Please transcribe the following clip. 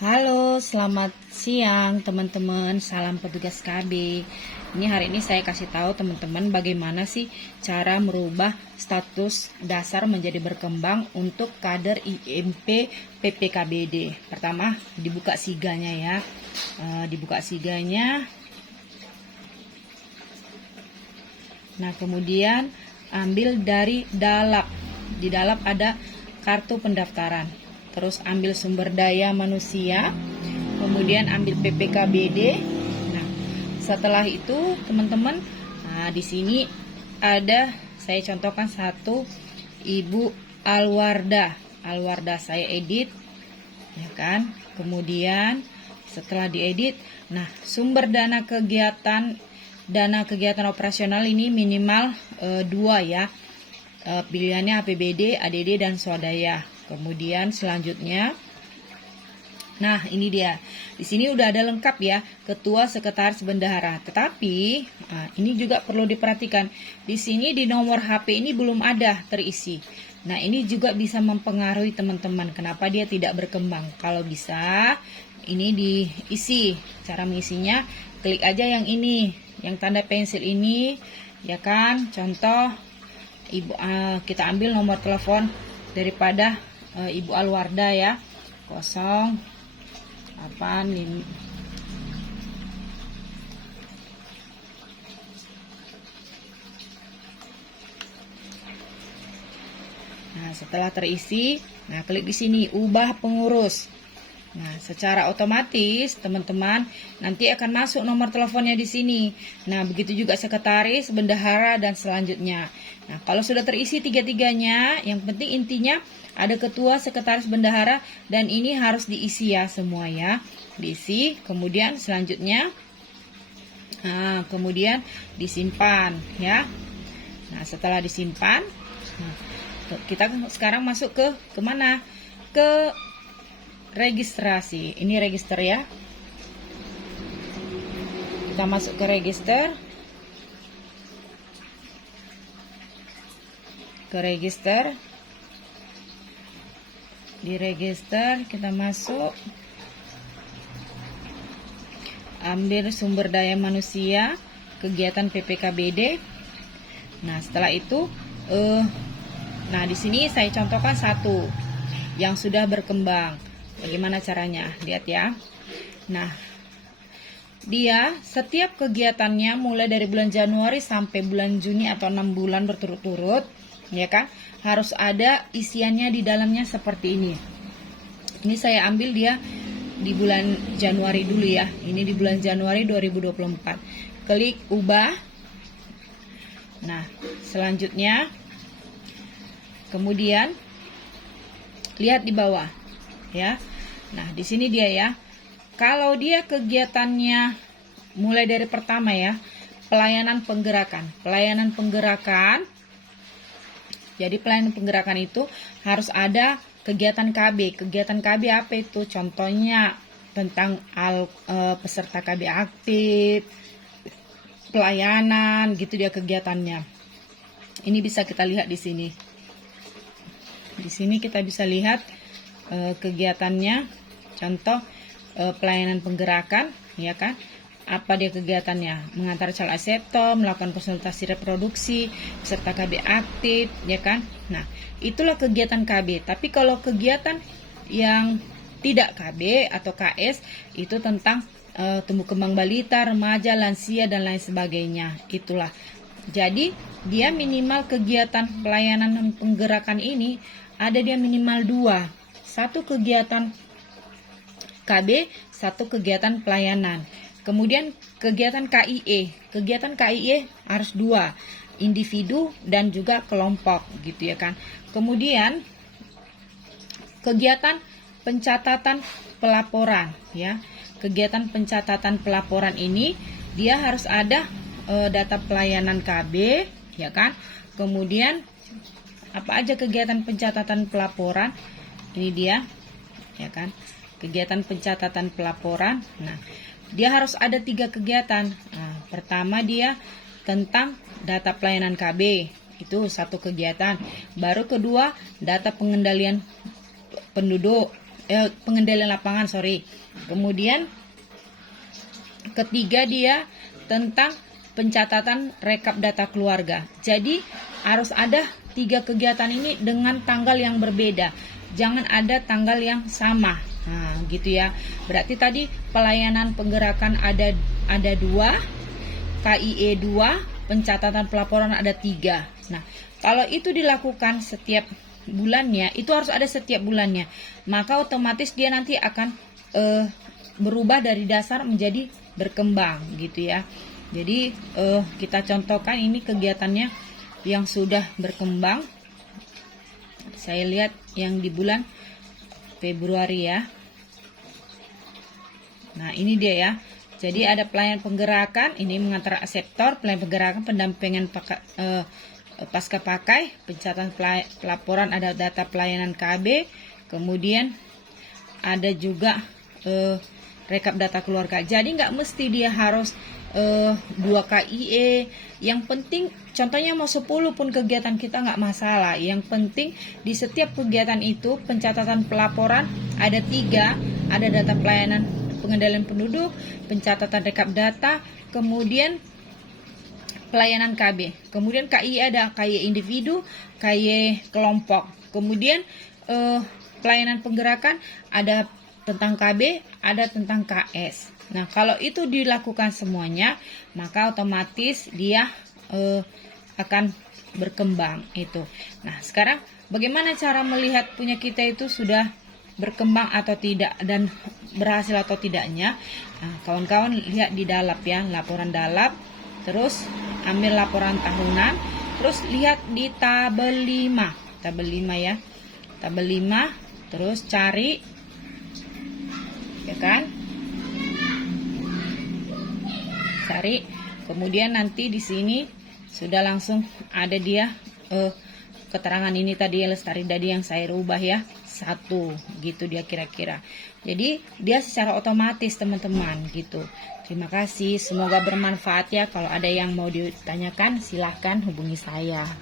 Halo, selamat siang teman-teman. Salam petugas KB. Hari ini saya kasih tahu teman-teman bagaimana sih cara merubah status dasar menjadi berkembang untuk kader IMP PPKBD. Pertama, dibuka siganya ya. Dibuka siganya. Nah, kemudian ambil dari dalap. Di dalap ada kartu pendaftaran. Terus ambil sumber daya manusia, kemudian ambil PPKBD. Nah, setelah itu teman-teman, di sini ada saya contohkan satu Ibu Alwarda. Alwarda saya edit, ya kan? Kemudian setelah diedit, nah sumber dana kegiatan operasional ini minimal 2 ya. Pilihannya APBD, ADD dan swadaya. Kemudian selanjutnya, nah ini dia. Di sini udah ada lengkap ya, ketua, sekretaris, bendahara. Tetapi ini juga perlu diperhatikan. Di sini di nomor HP ini belum ada terisi. Nah ini juga bisa mempengaruhi teman-teman. Kenapa dia tidak berkembang? Kalau bisa, ini diisi. Cara mengisinya, klik aja yang ini, yang tanda pensil ini, ya kan? Contoh, kita ambil nomor telepon daripada Ibu Alwarda ya, 085. Nah, setelah terisi, nah klik di sini ubah pengurus. Nah, secara otomatis teman-teman nanti akan masuk nomor teleponnya di sini. Nah, begitu juga sekretaris, bendahara dan selanjutnya. Nah, kalau sudah terisi tiga-tiganya, yang penting intinya ada ketua, sekretaris, bendahara, dan ini harus diisi ya semua ya. Diisi, kemudian selanjutnya kemudian disimpan ya. Nah, setelah disimpan, kita sekarang masuk ke mana? Ke registrasi. Ini register ya. Kita masuk ke register. Di register kita masuk. Ambil sumber daya manusia, kegiatan PPKBD. Nah, setelah itu nah di sini saya contohkan satu yang sudah berkembang. Bagaimana caranya? Lihat ya. Nah, dia setiap kegiatannya mulai dari bulan Januari sampai bulan Juni atau 6 bulan berturut-turut, ya kan? Harus ada isiannya di dalamnya seperti ini. Ini saya ambil dia di bulan Januari dulu ya. Ini di bulan Januari 2024. Klik ubah. Nah, selanjutnya kemudian lihat di bawah ya. Nah, di sini dia ya. Kalau dia kegiatannya mulai dari pertama ya, pelayanan penggerakan. Jadi pelayanan penggerakan itu harus ada kegiatan KB. Kegiatan KB apa itu? Contohnya tentang peserta KB aktif, pelayanan, gitu dia kegiatannya. Ini bisa kita lihat di sini. Di sini kita bisa lihat kegiatannya. Contoh pelayanan penggerakan, ya kan? Apa dia kegiatannya? Mengantar calon aseptor, melakukan konsultasi reproduksi, peserta KB aktif, ya kan? Nah, itulah kegiatan KB. Tapi kalau kegiatan yang tidak KB atau KS itu tentang tumbuh kembang balita, remaja, lansia dan lain sebagainya. Itulah. Jadi dia minimal kegiatan pelayanan penggerakan ini ada dia minimal 2. Satu kegiatan KB, satu kegiatan pelayanan. Kemudian kegiatan KIE. Kegiatan KIE harus 2, individu dan juga kelompok gitu ya kan. Kemudian kegiatan pencatatan pelaporan ya. Kegiatan pencatatan pelaporan ini dia harus ada data pelayanan KB ya kan. Kemudian apa aja kegiatan pencatatan pelaporan? Ini dia ya kan. Kegiatan pencatatan pelaporan. Nah, dia harus ada 3 kegiatan. Nah, pertama dia tentang data pelayanan KB. Itu satu kegiatan. Baru kedua, data pengendalian penduduk. pengendalian lapangan, sorry. Kemudian ketiga dia tentang pencatatan rekap data keluarga. Jadi harus ada 3 kegiatan ini dengan tanggal yang berbeda. Jangan ada tanggal yang sama. Nah, gitu ya. Berarti tadi pelayanan penggerakan ada 2, KIE 2, pencatatan pelaporan ada 3. Nah, kalau itu dilakukan setiap bulannya, itu harus ada setiap bulannya. Maka otomatis dia nanti akan berubah dari dasar menjadi berkembang gitu ya. Jadi kita contohkan ini kegiatannya yang sudah berkembang. Saya lihat yang di bulan Februari ya. Nah, ini dia ya. Jadi ada pelayanan penggerakan, ini mengantar aseptor, pelayanan penggerakan, pendampingan pasca pakai, pencatatan pelaporan, ada data pelayanan KB, kemudian ada juga rekap data keluarga. Jadi nggak mesti dia harus 2 KIE. Yang penting contohnya mau 10 pun kegiatan kita nggak masalah. Yang penting di setiap kegiatan itu pencatatan pelaporan ada 3, ada data pelayanan pengendalian penduduk, pencatatan rekap data, kemudian pelayanan KB. Kemudian KIE ada KIE individu, KIE kelompok. Kemudian pelayanan penggerakan ada tentang KB, ada tentang KS. Nah, kalau itu dilakukan semuanya, maka otomatis dia akan berkembang itu. Nah, sekarang bagaimana cara melihat punya kita itu sudah berkembang atau tidak dan berhasil atau tidaknya? Nah, kawan-kawan lihat di dalap ya, laporan dalap, terus ambil laporan tahunan, terus lihat di tabel 5. Tabel 5 ya. Tabel 5, terus cari ya kan? Cari, kemudian nanti di sini sudah langsung ada dia keterangan ini tadi Lestari Dadi yang saya rubah ya, 1 gitu dia kira-kira. Jadi dia secara otomatis teman-teman gitu. Terima kasih, semoga bermanfaat ya. Kalau ada yang mau ditanyakan silahkan hubungi saya.